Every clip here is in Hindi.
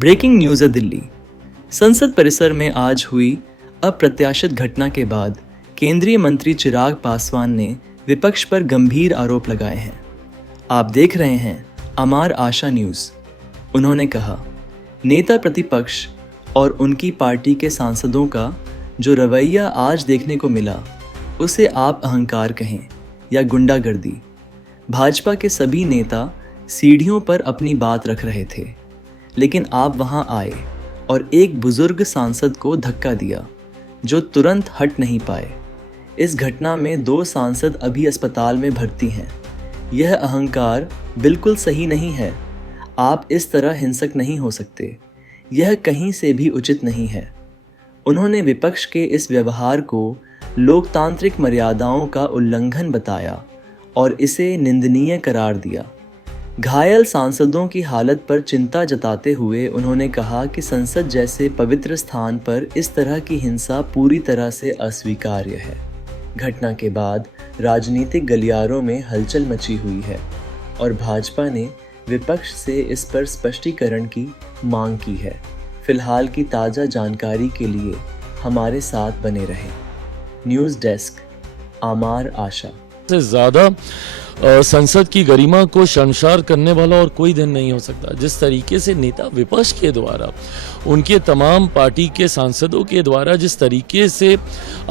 ब्रेकिंग न्यूज़ है दिल्ली। संसद परिसर में आज हुई अप्रत्याशित घटना के बाद केंद्रीय मंत्री चिराग पासवान ने विपक्ष पर गंभीर आरोप लगाए हैं। आप देख रहे हैं अमार आशा न्यूज़। उन्होंने कहा, नेता प्रतिपक्ष और उनकी पार्टी के सांसदों का जो रवैया आज देखने को मिला, उसे आप अहंकार कहें या गुंडागर्दी। भाजपा के सभी नेता सीढ़ियों पर अपनी बात रख रहे थे, लेकिन आप वहां आए और एक बुजुर्ग सांसद को धक्का दिया जो तुरंत हट नहीं पाए। इस घटना में 2 सांसद अभी अस्पताल में भर्ती हैं। यह अहंकार बिल्कुल सही नहीं है। आप इस तरह हिंसक नहीं हो सकते। यह कहीं से भी उचित नहीं है। उन्होंने विपक्ष के इस व्यवहार को लोकतांत्रिक मर्यादाओं का उल्लंघन बताया और इसे निंदनीय करार दिया। घायल सांसदों की हालत पर चिंता जताते हुए उन्होंने कहा कि संसद जैसे पवित्र स्थान पर इस तरह की हिंसा पूरी तरह से अस्वीकार्य है। घटना के बाद राजनीतिक गलियारों में हलचल मची हुई है और भाजपा ने विपक्ष से इस पर स्पष्टीकरण की मांग की है। फिलहाल की ताज़ा जानकारी के लिए हमारे साथ बने रहें। न्यूज़ डेस्क, अमार आशा। से ज़्यादा संसद की गरिमा को शर्मसार करने वाला और कोई दिन नहीं हो सकता। जिस तरीके से नेता विपक्ष के द्वारा, उनके तमाम पार्टी के सांसदों के द्वारा जिस तरीके से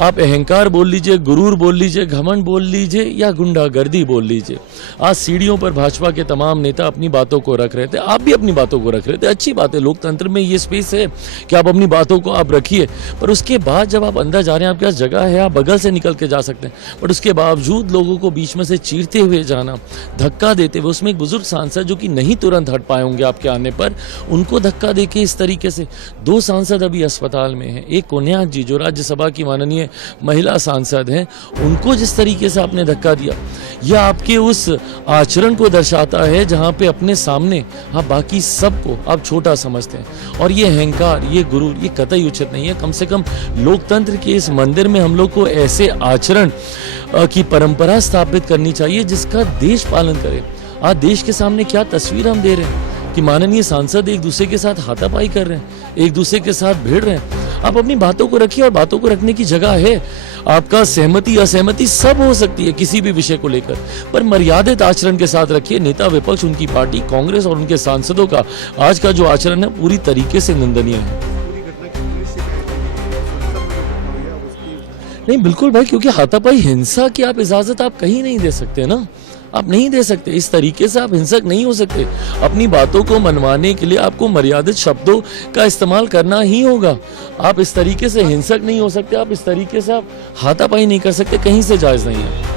आप अहंकार बोल लीजिए, गुरूर बोल लीजिए, घमंड बोल लीजिए या गुंडागर्दी बोल लीजिए, आज सीढ़ियों पर भाजपा के तमाम नेता अपनी बातों को रख रहे थे। आप भी अपनी बातों को रख रहे थे। अच्छी बात है, लोकतंत्र में ये स्पेस है कि आप अपनी बातों को आप रखिए, पर उसके बाद जब आप अंदर जा रहे हैं, आपके पास जगह है, आप बगल से निकल के जा सकते हैं, बट उसके बावजूद लोगों को बीच में से चीरते हुए जाना, धक्का देते हुए, उसमें एक बुजुर्ग सांसद जो कि नहीं तुरंत हट पाए होंगे आपके आने पर, उनको धक्का देके इस तरीके से 2 सांसद अभी अस्पताल में हैं। एक कोन्याक जी जो राज्यसभा की माननीय महिला सांसद हैं, उनको जिस तरीके से आपने धक्का दिया, यह आपके उस आचरण को दर्शाता है जहां पे अपने सामने आप बाकी सबको आप छोटा समझते हैं। और ये अहंकार, ये गुरूर, ये कतई उचित नहीं है। कम से कम लोकतंत्र के इस मंदिर में हम लोग को ऐसे आचरण की परंपरा स्थापित करनी चाहिए जिसका देश पालन करे। आज देश के सामने क्या तस्वीर हम दे रहे हैं कि माननीय सांसद एक दूसरे के साथ हाथापाई कर रहे हैं, एक दूसरे के साथ भिड़ रहे हैं। आप अपनी बातों को रखिए और बातों को रखने की जगह है। आपका सहमति असहमति सब हो सकती है किसी भी विषय को लेकर, पर मर्यादित आचरण के साथ रखिए। नेता विपक्ष, उनकी पार्टी कांग्रेस और उनके सांसदों का आज का जो आचरण है पूरी तरीके से निंदनीय है। नहीं, बिल्कुल भाई, क्योंकि हाथापाई हिंसा की आप इजाजत आप कहीं नहीं दे सकते ना, आप नहीं दे सकते। इस तरीके से आप हिंसक नहीं हो सकते। अपनी बातों को मनवाने के लिए आपको मर्यादित शब्दों का इस्तेमाल करना ही होगा। आप इस तरीके से हिंसक नहीं हो सकते, आप इस तरीके से आप हाथापाई नहीं कर सकते, कहीं से जायज़ नहीं है।